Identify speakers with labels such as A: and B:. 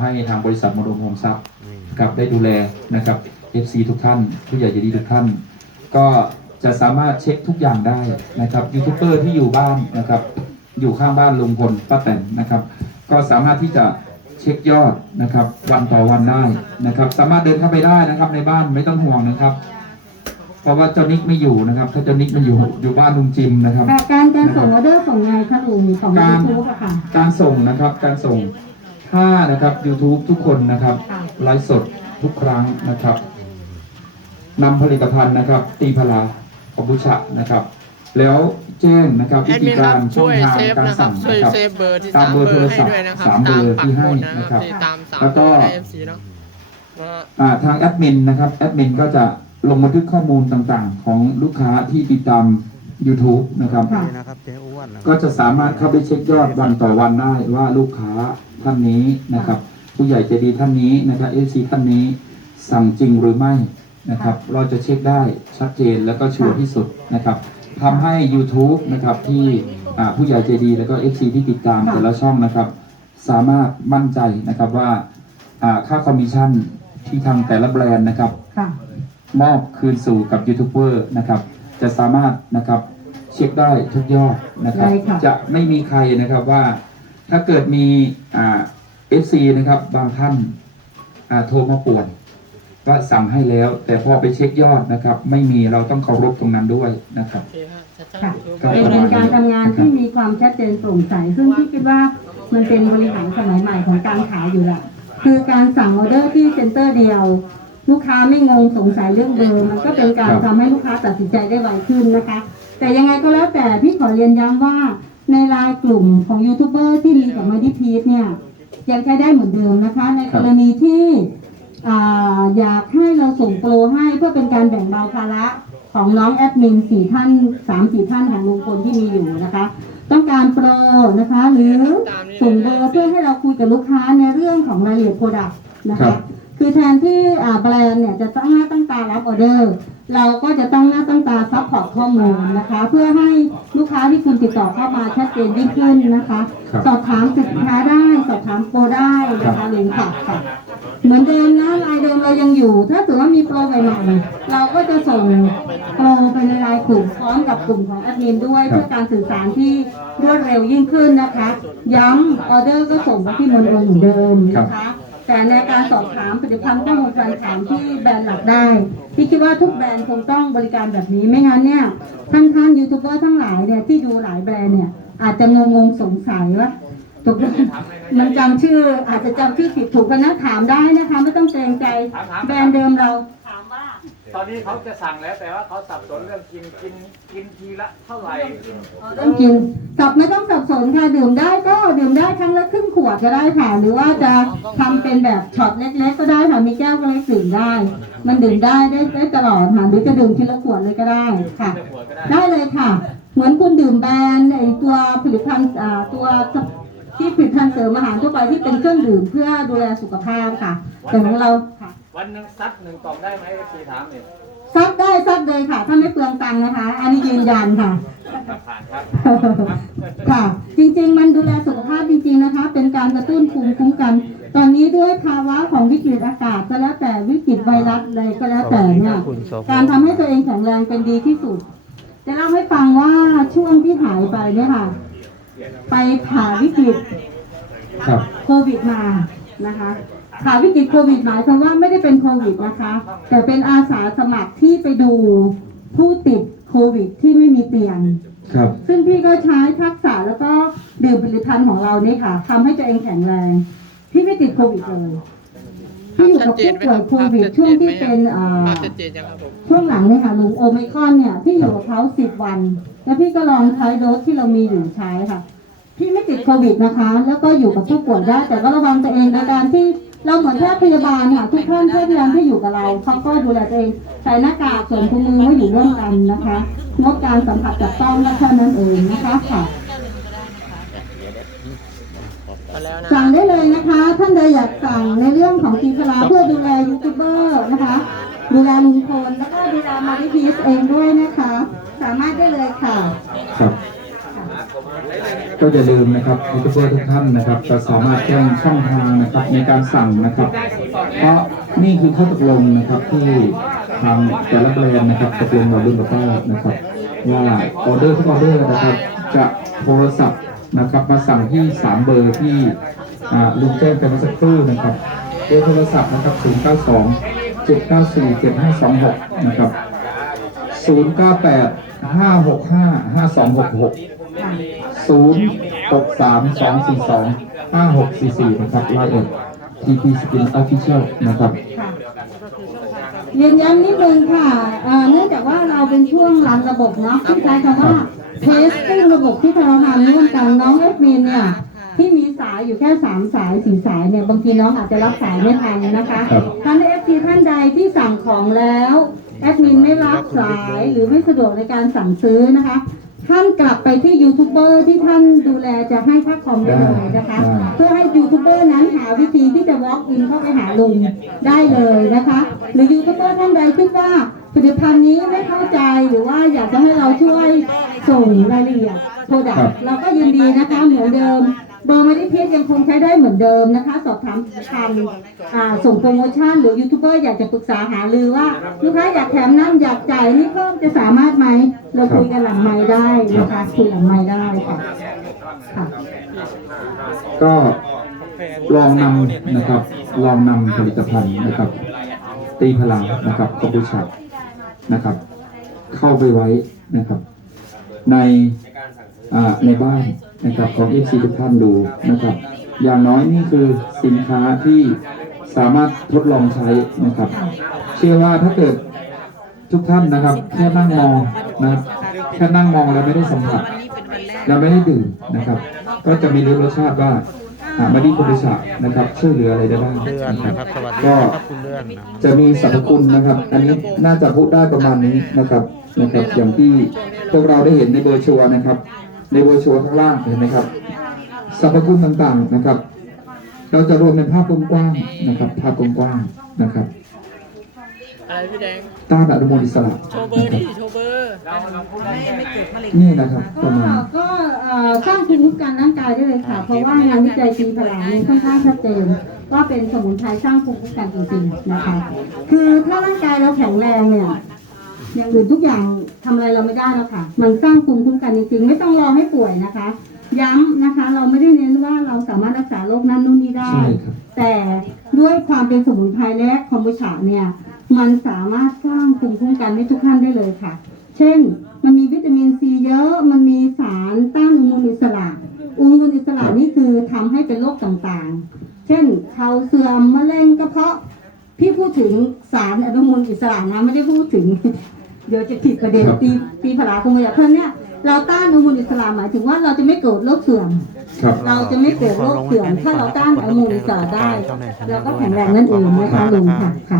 A: ให้ทางบริษัทมรดมโฮมทรัพย์กับได้ดูแลนะครับ FC ทุกท่านผู้ใหญ่ใจดีทุกท่าน ก็จะสามารถเช็คทุกอย่างได้นะครับยูทูบเบอร์ที่อยู่บ้านนะครับ อยู่ข้างบ้านลุงพลป้าแตนนะครับ ก็สามารถที่จะเช็คยอดนะครับ วันต่อวันได้นะครับ สามารถเดินเข้าไปได้นะครับ ในบ้านไม่ต้องห่วงนะครับ เพราะว่าเจ้านิกไม่อยู่นะครับ ถ้าเจ้านิกมาอยู่อยู่บ้านลุงจิมนะครับ
B: แต่การการส่งออเดอร์ส่งไงคะลุงของ
A: การ
B: ยูทูบอะค่ะ
A: การส่งนะครับการส่ง ถ้านะครับ YouTube ทุกคนนะครับ
B: ค่ะ
A: ไลฟ์สดทุกครั้งนะครับนำผลิตภัณฑ์นะครับ ตีพลาของบุชะนะครับ แล้วแจ้งนะครับ
C: แอ
A: วิ
C: ด
A: ธี
C: มินค
A: กา
C: รับ
A: รช่อ
C: ช่
A: ง
C: วย
A: ทาง
C: เซฟ
A: การ
C: นะครั
A: สั่
C: บ
A: ง
C: ช่วย
A: นะครับ
C: เซฟเบอร์ที่
A: ตา
C: สามม
A: เบ
C: เบ
A: อ
C: อ
A: ร์
C: ร์
A: โทร
C: ให้
A: ศัพท์
C: ด้วยนะครับ
A: สามเบอร์
C: ปัก
A: ที่
C: ห
A: ให้
C: มุดนะ
A: นะ
C: ค
A: ครั
C: รับบที่ตามสาม
A: แล้วก็
C: เบอร์ให้เอฟซีเนาะนะฮะ
A: อ่าทางแอดมินนะครับแอดมินก็จะลงบันทึกข้อมูลต่างๆ ของลูกค้าที่ติดตาม YouTube นะครับ
B: ค่ะ
D: นี่นะครับเจ๊อ้วนนะค
A: ก็
D: รับ
A: จะสามารถเข้าไปเช็คยอดวันต่อวันได้ว่าลูกค้าท่านนี้นะครับ ผู้ใหญ่ใจดีท่านนี้นะครับเอซีท่านนี้สั่งจริงหรือไม่นะครับ เราจะเช็คได้ชัดเจนแล้วก็ชัวร์ที่สุดนะครับทำให้ YouTube นะครับที่อ่าผู้ใหญ่ใจดีแล้วก็ FC ที่ติดตาม
B: ค่ะ
A: แต่ละช่องนะครับ สามารถมั่นใจนะครับว่าอ่าค่าคอมมิชชั่นที่ทางแต่ละแบรนด์นะครับ
B: ค่ะ
A: มอบคืนสู่กับยูทูบเบอร์นะครับ จะสามารถนะครับ เช็คได้ทุกยอดนะครับ
B: ได้ค่ะ
A: จะไม่มีใครนะครับว่า ถ้าเกิดมีอ่าเอฟซีนะครับบางท่านอ่าโทรมาป่วนว่าสั่งให้แล้ว แต่พอไปเช็คยอดนะครับ ไม่มีเราต้องเคารพตรงนั้นด้วยนะครับ
C: โอเคฮะชัดๆ
B: ค่ะ
C: คือ
A: ครับ
B: เป็นเป็นการทำงานที่มีความชัดเจนโปร่งใส ซึ่งพี่คิดว่ามันเป็นบริหารสมัยใหม่ของการขายอยู่ละคือการสั่งออเดอร์ที่เซ็นเตอร์เดียว ลูกค้าไม่งงสงสัยเรื่องเบอร์มันก็เป็นการ
A: ครับ
B: ทำให้ลูกค้าตัดสินใจได้ไวขึ้นนะคะ แต่ยังไงก็แล้วแต่พี่ขอเรียนย้ำว่าในไลน์กลุ่มของยูทูบเบอร์ที่มีกับมาดิพีทเนี่ยยังใช้ได้เหมือนเดิมนะคะ ในกรณีที่อ่าอยากให้เราส่งโปรให้เพื่อเป็นการแบ่งเบาภาระของน้องแอดมินสี่ท่านสามสี่ท่านของลุงพลที่มีอยู่นะคะ ต้องการโปรนะคะ หรือส่งเบอร์เพื่อให้เราคุยกับลูกค้าในเรื่องของรายละเอียดโปรดักต์นะ
A: ครั
B: คะ
A: บ
B: คือแทนที่อ่าแบรนด์เนี่ยจะตั้งหน้าตั้งตารับออเดอร์ เราก็จะตั้งหน้าตั้งตาซัพพอร์ตข้อมูลนะคะ เพื่อให้ลูกค้าที่คุณติดต่อเข้ามาชัดเจนยิ่งขึ้นนะคะ
A: ครับ
B: สอบถามสินค้าได้ สอบถามโปรได้นะคะลิงก์ค่ะค่ะ เหมือนเดิมนะลายเดิมเรายังอยู่ ถ้าถือว่ามีโปรใหม่ๆเราก็จะส่งโปรไปในไลน์กลุ่มพร้อมกับกลุ่มของแอดมินด้วย
A: ครับ
B: เพื่อการสื่อสารที่รวดเร็วยิ่งขึ้นนะคะ ย้ำออเดอร์ก็ส่งไปที่มนวนเหมือนเดิมนะคะ แต่ในการสอบถามผลิตภัณฑ์ข้อมูลการถามที่แบรนด์หลักได้พี่คิดว่าทุกแบรนด์คงต้องบริการแบบนี้ไม่งั้นเนี่ยท่านท่านยูทูบเบอร์ทั้งหลายเนี่ยที่ดูหลายแบรนด์เนี่ยอาจจะงงงสงสัยว่าตกมันจำชื่ออาจจะจำชื่อผิดถูกกันนะถามได้นะคะ ไม่ต้องเกรงใจแบรนด์เดิมเรา
E: ตอนนี้เขาจะสั่งแล้วแต่ว่าเขาสับสนเรื่องกินกินกินทีละเท่าไหร่กิน
B: เริ่มกินสับไม่ต้องสับสนค่ะดื่มได้ก็ดื่มได้ครั้งละครึ่งขวดก็ได้ค่ะ หรือว่าจะทำเป็นแบบช็อตเล็ก ๆ ก็ได้ค่ะมีแก้วก็เล็กดื่มได้ มันดื่มได้ได้ได้ตลอดค่ะหรือจะดื่มทีละขวดเลยก็ได้ค่ะ
E: ขวดก็ได้
B: ได้เลยค่ะ เหมือนคุณดื่มแบรนด์ไอตัวผลิตภัณฑ์อ่าตัวที่ผลิตภัณฑ์เสริมอาหารทั่วไปที่เป็นเครื่องดื่มเพื่อดูแลสุขภาพค่ะ แต่ของเราค่ะ
E: วันหนึ่งซัดหนึ่งกล่องได้ไหมพี่ถามเนี่ย
B: ซัดได้ซัดเลยค่ะ ถ้าไม่เปลืองตังค์นะคะ อันนี้ยืนยันค่ะ
E: ผ่านครับ
B: ค่ะ จริงๆ มันดูแลสุขภาพจริงๆนะคะ เป็นการกระตุ้นภูมิคุ้มกัน ตอนนี้ด้วยภาวะของวิกฤตอากาศก็แล้วแต่วิกฤตไวรัสอะไรก็แล้วแต่เนี่ย
D: คุณโซฟ
B: การทำให้ตัวเองแข็งแรงเป็นดีที่สุด จะเล่าให้ฟังว่าช่วงที่หายไปเนี่ยค่ะ ไปผ่าวิกฤต
A: ครับ
B: โควิดมานะคะ ผ่าวิกฤตโควิดหมายความว่าไม่ได้เป็นโควิดนะคะ แต่เป็นอาสาสมัครที่ไปดูผู้ติดโควิดที่ไม่มีเตียง
A: ครับ
B: ซึ่งพี่ก็ใช้ทักษะแล้วก็ดื่มผลิตภัณฑ์ของเรานี่ค่ะทำให้ตัวเองแข็งแรง พี่ไม่ติดโควิดเลยพี่อยู่กับผู้ป่วยโควิดช่วงที่เป็นอ่า
C: ภาพชัดเจนยังครับผม
B: ช่วงหลังเนี่ยค่ะลุงโอไมครอนเนี่ยพี่อยู่กับเขาสิบวัน แล้วพี่ก็ลองใช้โดสที่เรามีอยู่ใช้ค่ะ พี่ไม่ติดโควิดนะคะ แล้วก็อยู่กับผู้ป่วยได้แต่ก็ระวังตัวเองในการที่ เราเหมือนแพทย์พยาบาลค่ะทุกท่านแพทย์พยาบาลที่อยู่กับเราเขาก็ดูแลตัวเองใส่หน้ากากสวมถุงมือไว้อยู่ร่วมกันนะคะงดการสัมผัสจับต้องก็แค่นั้นเองนะคะค่ะสั่งได้เลยนะคะ ท่านใดอยากสั่งในเรื่องของกีฬาเพื่อดูแลยูทูบเบอร์นะคะดูแลลุงพลแล้วก็ดูแลมาริพีสเองด้วยนะคะ สามารถได้เลยค่ะ
A: ครับ
B: ค่ะ
A: ก็อย่าลืมนะครับยูทูบเบอร์ทุกท่านนะครับจะสามารถแจ้งช่องทางนะครับในการสั่งนะครับ เพราะนี่คือข้อตกลงนะครับที่ทางแต่ละแบรนด์นะครับตกลงกับรุ่นกับป้านะครับว่าออเดอร์ทุกออเดอร์นะครับ จะโทรศัพท์นะครับมาสั่งที่ 3 เบอร์ที่ลุงแจ้งไปเมื่อสักครู่นะครับเบอร์โทรศัพท์นะครับ 092 794 7526 นะครับ 098 565 5266 0632425644นะครับไลน์เอ็ด TP Skin Official นะครับ
B: ค่ะเรียนย้ำนิดนึงค่ะเอ่อเนื่องจากว่าเราเป็นช่วงรันระบบเนาะที่ใช้คำว่า testing ระบบที่เราทำร่วมกันน้องเอฟมินเนี่ยที่มีสายอยู่แค่สามสายสี่สายเนี่ยบางทีน้องอาจจะรับสายไม่ทันนะคะ
A: ครับ
B: ท่านเอฟซีท่านใดที่สั่งของแล้วแอดมินไม่รับสายหรือไม่สะดวกในการสั่งซื้อนะคะ ท่านกลับไปที่ยูทูบเบอร์ที่ท่านดูแลจะให้ค่าคอมได้เลยนะคะ
A: ได้
B: เพื่อให้ยูทูบเบอร์นั้นหาวิธีที่จะ walk in เข้าไปหาลุงได้เลยนะคะ หรือยูทูบเบอร์ท่านใดคิดว่าผลิตภัณฑ์นี้ไม่เข้าใจหรือว่าอยากจะให้เราช่วยส่งรายละเอียดโปรดัก
A: ครับ
B: เราก็ยินดีนะคะเหมือนเดิม เบอร์ไม่ได้เพียยังคงใช้ได้เหมือนเดิมนะคะ สอบถามทางอ่าส่งโปรโมชั่นหรือยูทูบเบอร์อยากจะปรึกษาหารือว่าลูกค้าอยากแถมนั่นอยากจ่ายนี่เพิ่มจะสามารถไหมเราคุยกันหลังไม้ได้นะคะคุยหลังไม้ได้ค่ะค่ะ
A: ก็ลองนำนะครับลองนำผลิตภัณฑ์นะครับ ตีพลังนะครับคอมบูชานะครับ เข้าไปไว้นะครับ ในในบ้าน นะครับของเอฟซีทุกท่านดูนะครับ อย่างน้อยนี่คือสินค้าที่สามารถทดลองใช้นะครับ เชื่อว่าถ้าเกิดทุกท่านนะครับ แค่นั่งมองนะครับแค่นั่งมองแล้วไม่ได้สัมผัสแล้วไม่ได้ดื่มนะครับ ก็จะไม่รู้รสชาติว่าอ่ามาดีคุณภานะครับ ช่วยเหลืออะไรได้บ้าง
D: เดือน
A: นะค
D: นะ
A: รับ
D: ครับสวัสดี
A: ก็
D: ครับคุณเดือนนะ
A: จะมีสรรพคุณนะครับ อันนี้น่าจะพูดได้ประมาณนี้นะครับนะครับ อย่างที่พวกเราได้เห็นในเบอร์ชัวร์นะครับ ในเบอร์ชัวร์ข้างล่างเห็นไหมครับสรรพคุณต่างๆนะครับ เราจะรวมเป็นภาพกว้างๆนะครับ ภาพกว้างๆนะครับ
C: อะไรพี่แดง
A: ต้านอนุมูลอิสระ
C: โชว์เบอ
A: นะ
C: ร์
A: ครับ
C: ดิโชว์เบอร์
E: เราเราพูดได้แค่ไหน
A: นี่นะครับป
B: ก็
A: ระมาณ
B: ก็เอ่อสร้างภูมิคุ้มกันร่างกายได้เลยค่ะ เพราะว่างานวิจัยจีนพลาเนี่ยค่อนข้างชัดเจนว่าเป็นสมุนไพรสร้างภูมิคุ้มกันจริงๆนะคะ คือถ้าร่างกายเราแข็งแรงเนี่ย อย่างอื่นทุกอย่างทำอะไรเราไม่ได้แล้วค่ะ มันสร้างภูมิคุ้มกันจริงๆ ไม่ต้องรอให้ป่วยนะคะ ย้ำนะคะ เราไม่ได้เน้นว่าเราสามารถรักษาโรคนั้นนู่นนี่ได้
A: ใช่ครับ
B: แต่ด้วยความเป็นสมุนไพรและคอมบูชาเนี่ย มันสามารถสร้างภูมิคุ้มกันให้ทุกท่านได้เลยค่ะ เช่น มันมีวิตามินซีเยอะ มันมีสารต้านอนุมูลอิสระ อนุมูลอิสระนี่คือทำให้เป็นโรคต่างๆ เช่นเขาเสื่อมมะเร็งกระเพาะ พี่พูดถึงสารอนุมูลอิสระนะไม่ได้พูดถึง เดี๋ยวจะผิดประเด็น
A: ครับ
B: ตีตีผลาคงไม่อยากเพิ่มเนี่ยเราต้านอนุมูลอิสระหมายถึงว่าเราจะไม่เกิดโรคเสื่อม
A: ครับ
B: เราจะไม่เกิดโรคเสื่อมถ้าเราต้านอนุมูลอิสระได้เราก็แข็งแรงนั่นเองนะคะลุงค่ะค่ะ